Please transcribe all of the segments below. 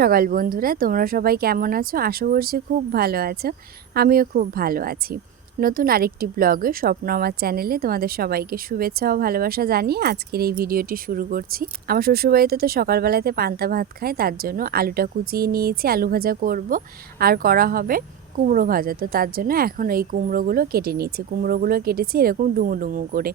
সকাল, বন্ধুরা। তোমরা সবাই কেমন আছো? আশা করছি খুব ভালো আছো। আমিও খুব ভালো আছি। নতুন আরেকটি ব্লগে স্বপ্ন আমার চ্যানেলে তোমাদের সবাইকে শুভেচ্ছা ও ভালোবাসা জানিয়ে আজকের এই ভিডিওটি শুরু করছি। আমার শ্বশুরবাড়িতে তো সকালবেলাতে পান্তা ভাত খায়, তার জন্য আলুটা কুচিয়ে নিয়েছি, আলু ভাজা করব, আর করা হবে কুমড়ো ভাজা। তো তার জন্য এখন এই কুমড়োগুলো কেটে নিয়েছি। কুমড়োগুলো কেটেছি এরকম ডুমু ডুমু করে।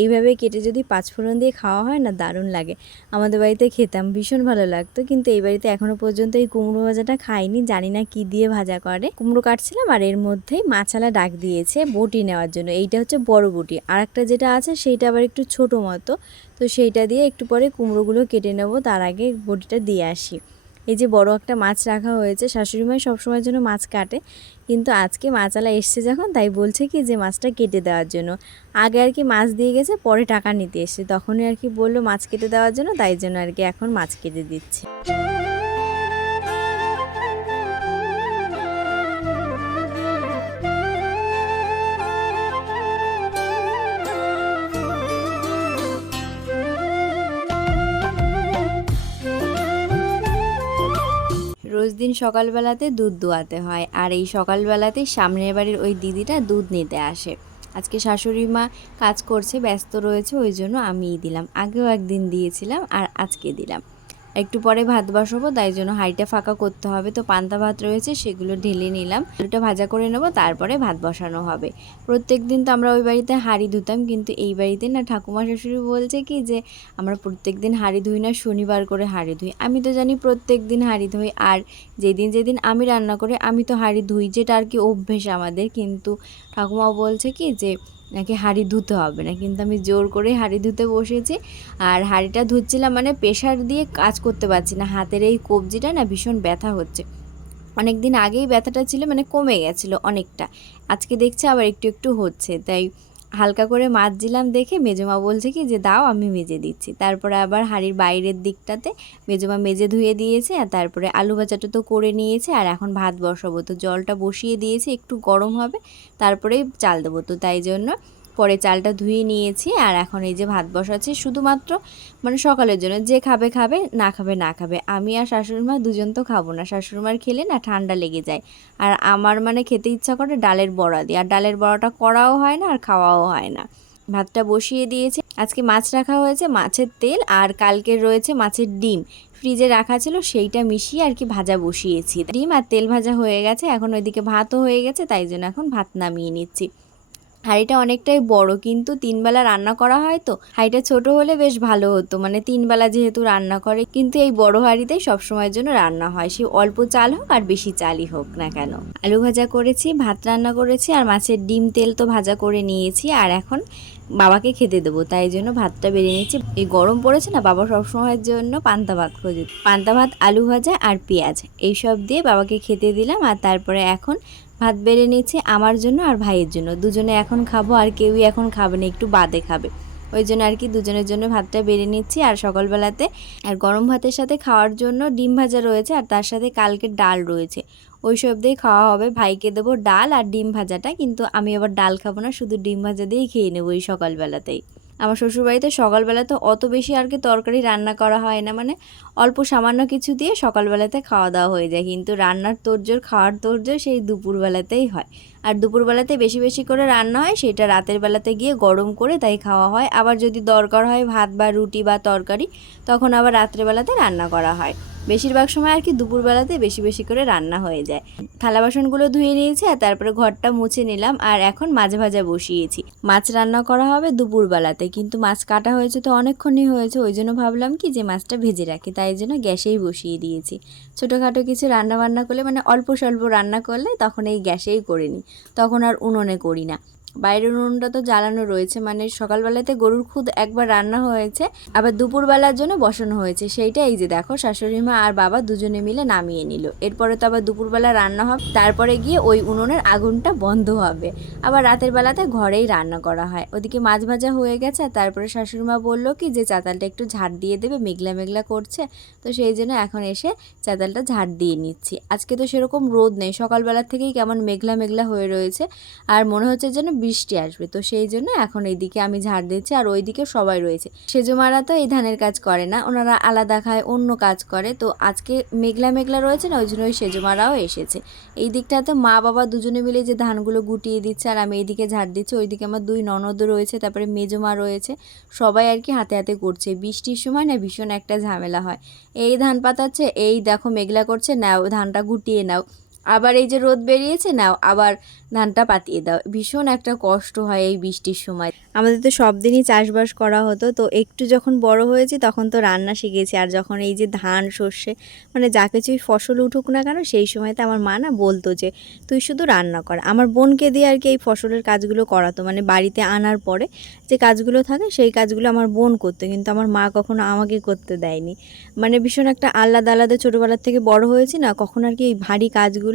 এইভাবে কেটে যদি পাঁচফোড়ন দিয়ে খাওয়া হয় না, দারুণ লাগে। আমাদের বাড়িতে খেতাম, ভীষণ ভালো লাগতো। কিন্তু এই বাড়িতে এখনও পর্যন্ত এই কুমড়ো ভাজাটা খাইনি, জানি না কি দিয়ে ভাজা করে। কুমড়ো কাটছিলাম আর এর মধ্যেই মাছালা ডাক দিয়েছে বটি নেওয়ার জন্য। এইটা হচ্ছে বড় বটি। আর একটা যেটা আছে সেইটা আবার একটু ছোট মতো। তো সেইটা দিয়ে একটু পরে কুমড়োগুলো কেটে নেব, তার আগে বটিটা দিয়ে আসি। এই যে বড় একটা মাছ রাখা হয়েছে, শাশুড়ি মাই সবসময়ের জন্য মাছ কাটে। কিন্তু আজকে মাছালা এসছে যখন, তাই বলছে কি যে মাছটা কেটে দেওয়ার জন্য। আগে আর কি মাছ দিয়ে গেছে, পরে টাকা নিতে এসছে। তখনই আর কি বলল মাছ কেটে দেওয়ার জন্য, তাই জন্য আর কি এখন মাছ কেটে দিচ্ছে। দিন সকালবেলাতে দুধ দোয়াতে হয় আর এই সকালবেলাতে সামনের বাড়ির ওই দিদিটা দুধ নিতে আসে। আজকে শাশুড়ি মা কাজ করছে, ব্যস্ত রয়েছে, ওই জন্য আমিই দিলাম। আগেও একদিন দিয়েছিলাম আর আজকে দিলাম। একটু পরে ভাত বসাবো, তাই জন্য হাঁড়িটা ফাঁকা করতে হবে। তো পান্তা ভাত রয়েছে, সেগুলো ঢেলে নিলাম। আলুটা ভাজা করে নেব, তারপরে ভাত বসানো হবে। প্রত্যেক দিন তো আমরা ওই বাড়িতে হাঁড়ি ধুতাম, কিন্তু এই বাড়িতে না ঠাকুমা শাশুড়ি বলছে কি যে, আমরা প্রত্যেক দিন হাঁড়ি ধুই না, শনিবার করে হাঁড়ি ধুই। আমি তো জানি প্রত্যেক দিন হাঁড়ি ধুই, আর যেদিন যেদিন আমি রান্না করি, আমি তো হাঁড়ি ধুই, যেটা আর কি অভ্যেস আমাদের। কিন্তু ঠাকুমা বলছে কি যে নাকি হাঁড়ি ধুতে হবে না। কিন্তু আমি জোর করে হাঁড়ি ধুতে বসেছি আর হাঁড়িটা ধুচ্ছিলাম মানে প্রেশার দিয়ে কাজ করতে পারছি না। হাতের এই কবজিটা না ভীষণ ব্যথা হচ্ছে। অনেক দিন আগেই ব্যথাটা ছিল মানে কমে গেছিল অনেকটা। আজকে দেখছি আবার একটু একটু হচ্ছে। তাই হালকা করে মাছ দিলাম দেখে মেজমা বলছে কি যে, দাও, আমি মেজে দিচ্ছি। তারপরে আবার হাঁড়ির বাইরের দিকটাতে মেজমা মেজে ধুয়ে দিয়েছে আর তারপরে আলু ভাজাটা তো করে নিয়েছে আর এখন ভাত বসাবো। তো জলটা বসিয়ে দিয়েছে, একটু গরম হবে, তারপরেই চাল দেবো। তো তাই জন্য পরে চালটা ধুয়ে নিয়েছি আর এখন এই যে ভাত বসাচ্ছি শুধুমাত্র মানে সকালের জন্য। যে খাবে খাবে, না খাবে না খাবে। আমি আর শাশুড়ি মা দুজন তো খাব না। শাশুড়ি মার খেলে না ঠান্ডা লেগে যায়। আর আমার মানে খেতে ইচ্ছা করে ডালের বড়া দিয়ে আর ডালের বড়াটা করাও হয় না আর খাওয়াও হয় না। ভাতটা বসিয়ে দিয়েছে। আজকে মাছ রাখা হয়েছে মাছের তেল আর কালকের রয়েছে মাছের ডিম। ফ্রিজে রাখা ছিল সেইটা মিশিয়ে আর কি ভাজা বসিয়েছি। ডিম আর তেল ভাজা হয়ে গেছে। এখন ওইদিকে ভাতও হয়ে গেছে, তাই জন্য এখন ভাত নামিয়ে নিচ্ছি। হাঁড়িটা অনেকটাই বড়, কিন্তু তিনবেলা রান্না করা হয় তো? হাঁড়িটা ছোট হলে বেশ ভালো হতো মানে তিনবেলা যেহেতু রান্না করে, কিন্তু এই বড় হাঁড়িতেই সবসময়ের জন্য রান্না হয়। সে অল্প চাল হোক আর বেশি চালই হোক না কেন। আলু ভাজা করেছি, ভাত রান্না করেছি, আর মাছের ডিম তেল তো ভাজা করে নিয়েছি, আর এখন বাবাকে খেতে দেবো, তাই জন্য ভাতটা বেড়ে নিচ্ছি এই গরম পড়েছে না, বাবা সবসময়ের জন্য পান্তা ভাত খোঁজে। পান্তা ভাত, আলু ভাজা আর পেঁয়াজ, এইসব দিয়ে বাবাকে খেতে দিলাম, আর তারপরে এখন ভাত বেড়ে নিচ্ছে আমার জন্য আর ভাইয়ের জন্য। দুজনে এখন খাব আর কেউই এখন খাবে না, একটু বাদে খাবে। ওই জন্য আর কি দুজনের জন্য ভাতটা বেড়ে নিচ্ছি আর সকালবেলাতে আর গরম ভাতের সাথে খাওয়ার জন্য ডিম ভাজা রয়েছে আর তার সাথে কালকে ডাল রয়েছে। ওই সব দিয়ে খাওয়া হবে। ভাইকে দেবো ডাল আর ডিম ভাজাটা, কিন্তু আমি আবার ডাল খাব না, শুধু ডিম ভাজা দিয়েই খেয়ে নেব এই সকালবেলাতেই। আমার শ্বশুরবাড়িতে সকালবেলাতে অত বেশি আর কি তরকারি রান্না করা হয় না। মানে অল্প সামান্য কিছু দিয়ে সকালবেলাতে খাওয়া দাওয়া হয়ে যায়। কিন্তু রান্নার তোরজোর খাওয়ার তোরজোর সেই দুপুরবেলাতেই হয়। আর দুপুরবেলাতে বেশি বেশি করে রান্না হয়, সেটা রাতের বেলাতে গিয়ে গরম করে তাই খাওয়া হয়। আবার যদি দরকার হয় ভাত বা রুটি বা তরকারি, তখন আবার রাত্রেবেলাতে রান্না করা হয়। বেশিরভাগ সময় আর কি দুপুরবেলাতে বেশি বেশি করে রান্না হয়ে যায়। থালা বাসনগুলো ধুয়ে নিয়েছি আর তারপরে ঘরটা মুছে নিলাম আর এখন মাছ ভাজা বসিয়েছি। মাছ রান্না করা হবে দুপুরবেলাতে, কিন্তু মাছ কাটা হয়েছে তো অনেকক্ষণই হয়েছে, ওই জন্য ভাবলাম কি যে মাছটা ভেজে রাখি, তাই জন্য গ্যাসেই বসিয়ে দিয়েছি। ছোটোখাটো কিছু রান্না বান্না করলে মানে অল্প স্বল্প রান্না করলে তখন এই গ্যাসেই করে নিই। তখন আর উনুনে করি না। বাইরের উনুনটা তো জ্বালানো রয়েছে মানে সকালবেলাতে গরুর খুদ একবার রান্না হয়েছে, আবার দুপুরবেলার জন্য বসানো হয়েছে। সেইটা এই যে দেখো, শাশুড়ি মা আর বাবা দুজনে মিলে নামিয়ে নিল। এরপরে তো আবার দুপুরবেলা রান্না হবে, তারপরে গিয়ে ওই উনুনের আগুনটা বন্ধ হবে। আবার রাতের বেলাতে ঘরেই রান্না করা হয়। ওদিকে মাছ ভাজা হয়ে গেছে তারপরে শাশুড়ি মা বলল কি যে চাতালটা একটু ঝাড় দিয়ে দেবে, মেঘলা মেঘলা করছে, তো সেই জন্য এখন এসে চাতালটা ঝাড় দিয়ে নিচ্ছি। আজকে তো সেরকম রোদ নেই, সকালবেলার থেকেই কেমন মেঘলা মেঘলা হয়ে রয়েছে, আর মনে হচ্ছে যেন বৃষ্টি আসবে। তো সেই জন্য এখন এইদিকে আমি ঝাড় দিচ্ছি আর ওইদিকে সবাই রয়েছে। সেজমারা তো এই ধানের কাজ করে না, ওনারা আলাদা খায়, অন্য কাজ করে। তো আজকে মেঘলা মেঘলা রয়েছে না, ওই জন্য ওই সেজমারাও এসেছে। এই দিকটাতে মা বাবা দুজনে মিলে যে ধানগুলো গুটিয়ে দিচ্ছে আর আমি এইদিকে ঝাড় দিচ্ছি, ওইদিকে আমার দুই ননদ রয়েছে, তারপরে মেজমা রয়েছে। সবাই আর কি হাতে হাতে করছে। বৃষ্টির সময় না ভীষণ একটা ঝামেলা হয়। এই ধান পাতাচ্ছে, এই দেখো মেঘলা করছে, নাও ধানটা গুটিয়ে নাও। আবার এই যে রোদ বেরিয়েছে, নাও আবার ধানটা পাতিয়ে দাও। ভীষণ একটা কষ্ট হয় এই বৃষ্টির সময়। আমাদের তো সব দিনই চাষবাস করা হতো, তো একটু যখন বড় হয়েছি তখন তো রান্না শিখেছি। আর যখন এই যে ধান, সর্ষে মানে যা কিছুই ফসল উঠুক না কেন, সেই সময়তে আমার মা না বলতো যে, তুই শুধু রান্না কর। আমার বোনকে দিয়ে আর কি এই ফসলের কাজগুলো করাতো মানে বাড়িতে আনার পরে যে কাজগুলো থাকে, সেই কাজগুলো আমার বোন করতো। কিন্তু আমার মা কখনো আমাকে করতে দেয়নি। মানে ভীষণ একটা আলাদা আলাদা ছোটোবেলার থেকে বড় হয়েছি না, কখন আর কি এই ভারী কাজগুলো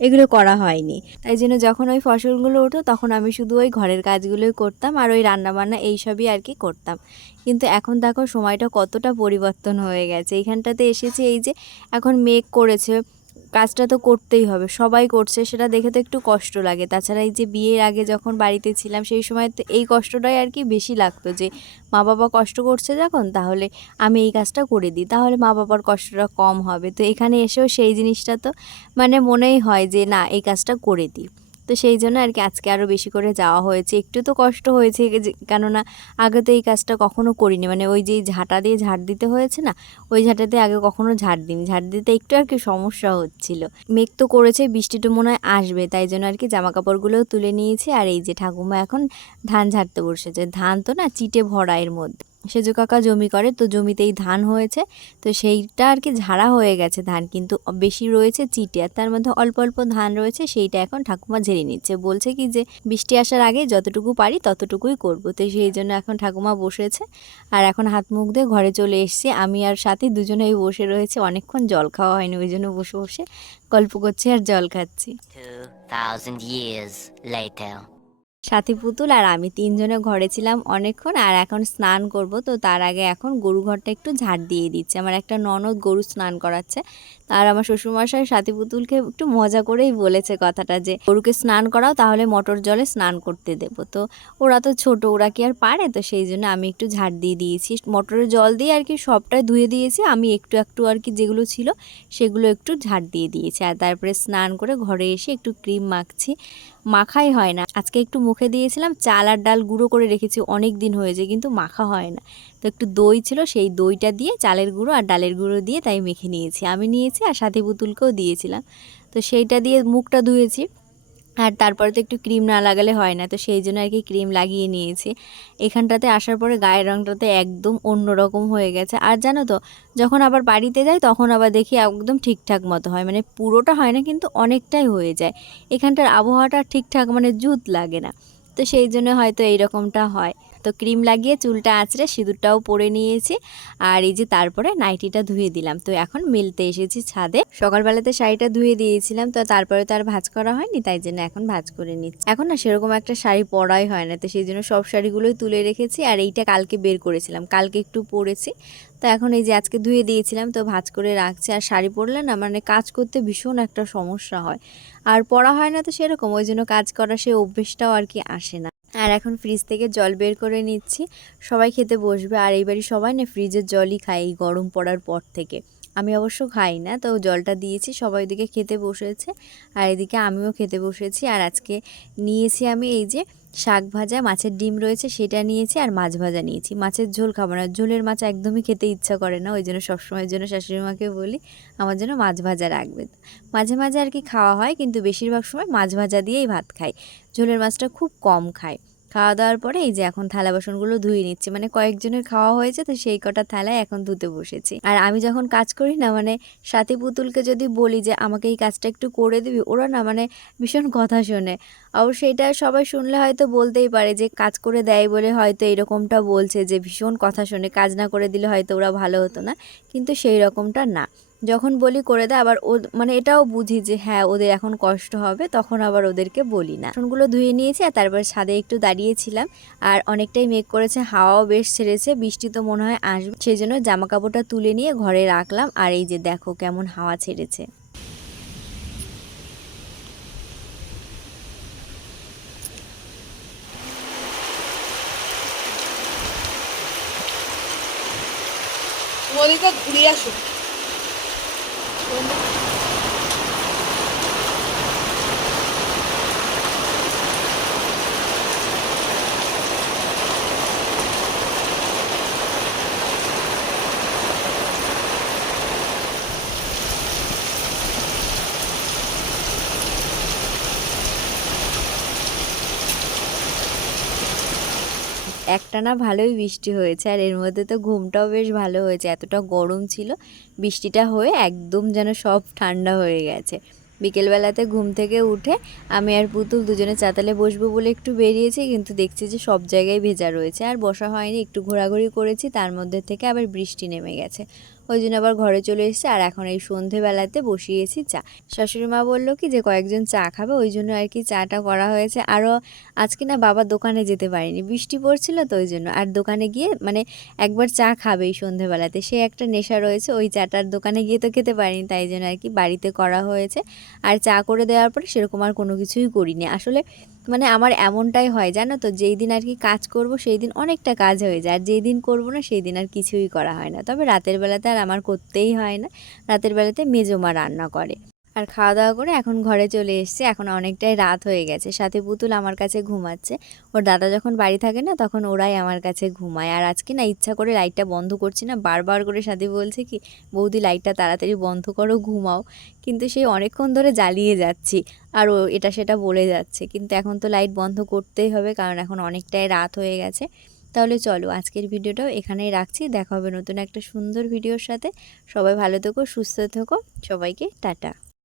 এগুলো করা হয়নি। তাই জন্য যখন ওই ফসলগুলো ওঠো তখন আমি শুধু ওই ঘরের কাজগুলোই করতাম আর ওই রান্নাবান্না এইসবই আর কি করতাম। কিন্তু এখন দেখো সময়টা কতটা পরিবর্তন হয়ে গেছে। এইখানটাতে এসেছে এই যে এখন মেঘ করেছে। কাজটা তো করতেই হবে, সবাই করছে, সেটা দেখে তো একটু কষ্ট লাগে। তাছাড়া এই যে বিয়ের আগে যখন বাড়িতে ছিলাম, সেই সময় তো এই কষ্টটাই আর কি বেশি লাগতো যে, মা বাবা কষ্ট করছে যখন, তাহলে আমি এই কাজটা করে দিই, তাহলে মা বাবার কষ্টটা কম হবে। তো এখানে এসেও সেই জিনিসটা তো মানে মনেই হয় যে, না, এই কাজটা করে দিই। তো সেই জন্য আর কি আজকে আরও বেশি করে যাওয়া হয়েছে। একটু তো কষ্ট হয়েছে কেননা আগে তো এই কাজটা কখনো করিনি। মানে ওই যে ঝাঁটা দিয়ে ঝাড় দিতে হয়েছে না, ওই ঝাঁটাতে আগে কখনো ঝাড় দিইনি। ঝাড় দিতে একটু আর কি সমস্যা হচ্ছিল। মেঘ তো করেছে বৃষ্টিটা মনে হয় আসবে, তাই জন্য আর কি জামা কাপড়গুলোও তুলে নিয়েছি। আর এই যে ঠাকুমা এখন ধান ঝাড়তে বসেছে। ধান তো না চিটে ভরা এর মধ্যে। সেজু কাকা জমি করে তো জমিতেই ধান হয়েছে। তো সেইটা আর কি ঝাড়া হয়ে গেছে ধান কিন্তু বেশি রয়েছে চিটে আর তার মধ্যে অল্প অল্প ধান রয়েছে সেইটা এখন ঠাকুমা ঝেড়ে নিচ্ছে। বলছে কি যে বৃষ্টি আসার আগে যতটুকু পারি ততটুকুই করব। তো সেই জন্য এখন ঠাকুমা বসেছে আর এখন হাত মুখ দিয়ে ঘরে চলে এসেছি। আমি আর সাথে দুজনেই বসে রয়েছে অনেকক্ষণ জল খাওয়া হয়নি ওই জন্য বসে বসে গল্প করছি আর জল খাচ্ছি। 2,000 years later. সাথী পুতুল আর আমি তিনজনে ঘরে ছিলাম অনেকক্ষণ আর এখন স্নান করব। তো তার আগে এখন গরু ঘরটা একটু ঝাড় দিয়ে দিচ্ছে। আমার একটা ননদ গরু স্নান করাচ্ছে। আর আমার শ্বশুরমশাই সাথী পুতুলকে একটু মজা করেই বলেছে কথাটা যে, গরুকে স্নান করাও, তাহলে মোটর জলে স্নান করতে দেব। তো ওরা তো ছোট, ওরা কি আর পারে? তো সেই জন্য আমি একটু ঝাড় দিয়ে দিয়েছি। মোটরের জল দিয়ে আর কি সবটাই ধুয়ে দিয়েছি। আমি একটু একটু আর কি যেগুলো ছিল, সেগুলো একটু ঝাড় দিয়ে দিয়েছি। আর তারপরে স্নান করে ঘরে এসে একটু ক্রিম মাখছি। মাখাই হয় না। আজকে একটু মুখে দিয়েছিলাম, চাল আর ডাল গুঁড়ো করে রেখেছি, অনেক দিন হয়েছে কিন্তু মাখা হয় না। তো একটু দই ছিল, সেই দইটা দিয়ে চালের গুঁড়ো আর ডালের গুঁড়ো দিয়ে তাই মেখে নিয়েছি। আমি নিয়েছি আর সাথে পুতুলকেও দিয়েছিলাম। তো সেইটা দিয়ে মুখটা ধুয়েছি। আর তারপরে তো একটু ক্রিম না লাগালে হয় না, তো সেই জন্য আর কি ক্রিম লাগিয়ে নিয়েছি। এখানটাতে আসার পরে গায়ের রঙটাতে একদম অন্যরকম হয়ে গেছে। আর জানো তো, যখন আবার বাড়িতে যাই তখন আবার দেখি একদম ঠিকঠাক মতো হয় মানে পুরোটা হয় না কিন্তু অনেকটাই হয়ে যায়। এখানটার আবহাওয়াটা ঠিকঠাক মানে জুত লাগে না, তো সেই জন্য হয়তো এইরকমটা হয়। তো ক্রিম লাগিয়ে চুলটা আঁচড়ে সিঁদুরটাও পরে নিয়েছি। আর এই যে তারপরে নাইটিটা ধুয়ে দিলাম। তো এখন মেলতে এসেছি ছাদে। সকালবেলাতে শাড়িটা ধুয়ে দিয়েছিলাম, তো তারপরে তো আর ভাঁজ করা হয়নি, তাই জন্য এখন ভাজ করে নিচ্ছি। এখন না সেরকম একটা শাড়ি পরাই হয় না, তো সেই জন্য সব শাড়িগুলোই তুলে রেখেছি। আর এইটা কালকে বের করেছিলাম, কালকে একটু পরেছি। তো এখন এই যে আজকে ধুয়ে দিয়েছিলাম, তো ভাজ করে রাখছি। আর শাড়ি পরলে না মানে কাজ করতে ভীষণ একটা সমস্যা হয়। আর পড়া হয় না তো সেরকম, ওই জন্য কাজ করা সেই অভ্যেসটাও আর কি আসে না। আর এখন ফ্রিজ থেকে জল বের করে নিচ্ছি। সবাই খেতে বসবে। আর এইবারই সবাই না ফ্রিজের জলই খায় এই গরম পড়ার পর থেকে। আমি অবশ্য খাই না তো জলটা দিয়েছি, সবাই ওদিকে খেতে বসেছে, আর এদিকে আমিও খেতে বসেছি, আর আজকে নিয়েছি আমি এই যে শাক ভাজা, মাছের ডিম রয়েছে সেটা নিয়েছি, আর মাছ ভাজা নিয়েছি। মাছের ঝোল খাব না, ঝোলের মাছ একদমই খেতে ইচ্ছা করে না, ওই জন্য সবসময়ের জন্য শাশুড়ি মাকে বলি, আমার জন্য মাছ ভাজা রাখবে। মাঝে মাঝে আর কি খাওয়া হয়, কিন্তু বেশিরভাগ সময় মাছ ভাজা দিয়েই ভাত খাই, ঝোলের মাছটা খুব কম খায় খাওয়া দাওয়ার পরে এই যে এখন থালা বাসনগুলো ধুয়ে নিচ্ছি। মানে কয়েকজনের খাওয়া হয়েছে, তো সেই কটা থালায় এখন ধুতে বসেছি। আর আমি যখন কাজ করি না মানে সাথী পুতুলকে যদি বলি যে, আমাকে এই কাজটা একটু করে দিবি, ওরা না মানে ভীষণ কথা শোনে। অবশ্য এটা সবাই শুনলে হয়তো বলতেই পারে যে, কাজ করে দেয় বলে হয়তো এরকমটা বলছে যে, ভীষণ কথা শোনে। কাজ না করে দিলে হয়তো ওরা ভালো হতো না। কিন্তু সেই রকমটা না। যখন বলি করে দেয়, আবার ও মানে এটাও বুঝি যে হ্যাঁ ওদের এখন কষ্ট হবে, তখন আবার ওদেরকে বলি না। বাসনগুলো ধুয়ে নিয়েছি আর তারপর ছাদে একটু দাঁড়িয়েছিলাম আর অনেকটাই মেঘ করেছে, হাওয়াও বেশ ছেড়েছে, বৃষ্টি তো মনে হয় আসবে। সেই জন্য জামা কাপড়টা তুলে নিয়ে ঘরে রাখলাম আর এই যে দেখো কেমন হাওয়া ছেড়েছে। ঘুরে আসুন। একটানা ভালোই বৃষ্টি হয়েছে, আর এর মধ্যে তো ঘুমটাও বেশ ভালো হয়েছে। এতটা গরম ছিল, বৃষ্টিটা হয়ে একদম যেন সব ঠান্ডা হয়ে গেছে। বিকেলবেলাতে ঘুম থেকে উঠে আমি আর পুতুল দুজনে চাতালে বসবো বলে একটু বেরিয়েছি, কিন্তু দেখছি যে সব জায়গায় ভেজা রয়েছে। আর বসা হয়নি, একটু ঘোরাঘুরি করেছি, তার মধ্যে থেকে আবার বৃষ্টি নেমে গেছে। ওই জন্য আবার ঘরে চলে এসেছে, আর এখন এই সন্ধেবেলাতে বসিয়েছি চা। শাশুড়ি মা বলল কি যে কয়েকজন চা খাবে, ওই জন্য আর কি চাটা করা হয়েছে। আরও আজকে না বাবা দোকানে যেতে পারিনি, বৃষ্টি পড়ছিল তো ওই জন্য। আর দোকানে গিয়ে মানে একবার চা খাবে এই সন্ধেবেলাতে, সে একটা নেশা রয়েছে, ওই চাটার দোকানে গিয়ে তো খেতে পারিনি, তাই জন্য আর কি বাড়িতে করা হয়েছে। আর চা করে দেওয়ার পরে সেরকম আর কোনো কিছুই করিনি। আসলে মানে আমার এমনটাই হয়, জানো তো? যেই দিন আর কি কাজ করব, সেই দিন অনেকটা কাজ হয়ে যায়। আর যেই দিন করব না, সেই দিন আর কিছুই করা হয় না। তবে রাতের বেলাতে আর আমার করতেই হয় না। রাতের বেলাতে মেজোমা রান্না করে। আর খাওয়া দাওয়া করে এখন ঘরে চলে এসছে। এখন অনেকটাই রাত হয়ে গেছে। সাথে পুতুল আমার কাছে ঘুমাচ্ছে। ওর দাদা যখন বাড়ি থাকে না, তখন ওরাই আমার কাছে ঘুমায়। আর আজকে না ইচ্ছা করে লাইটটা বন্ধ করছি না। বারবার করে সাথে বলছে কি, বৌদি, লাইটটা তাড়াতাড়ি বন্ধ করো, ঘুমাও। কিন্তু সেই অনেকক্ষণ ধরে জ্বালিয়ে যাচ্ছি। আর ও এটা সেটা বলে যাচ্ছে। কিন্তু এখন তো লাইট বন্ধ করতেই হবে, কারণ এখন অনেকটাই রাত হয়ে গেছে। তাহলে চলো, আজকের ভিডিওটাও এখানেই রাখছি। দেখা হবে নতুন একটা সুন্দর ভিডিওর সাথে। সবাই ভালো থেকো, সুস্থ থেকো। সবাইকে টাটা।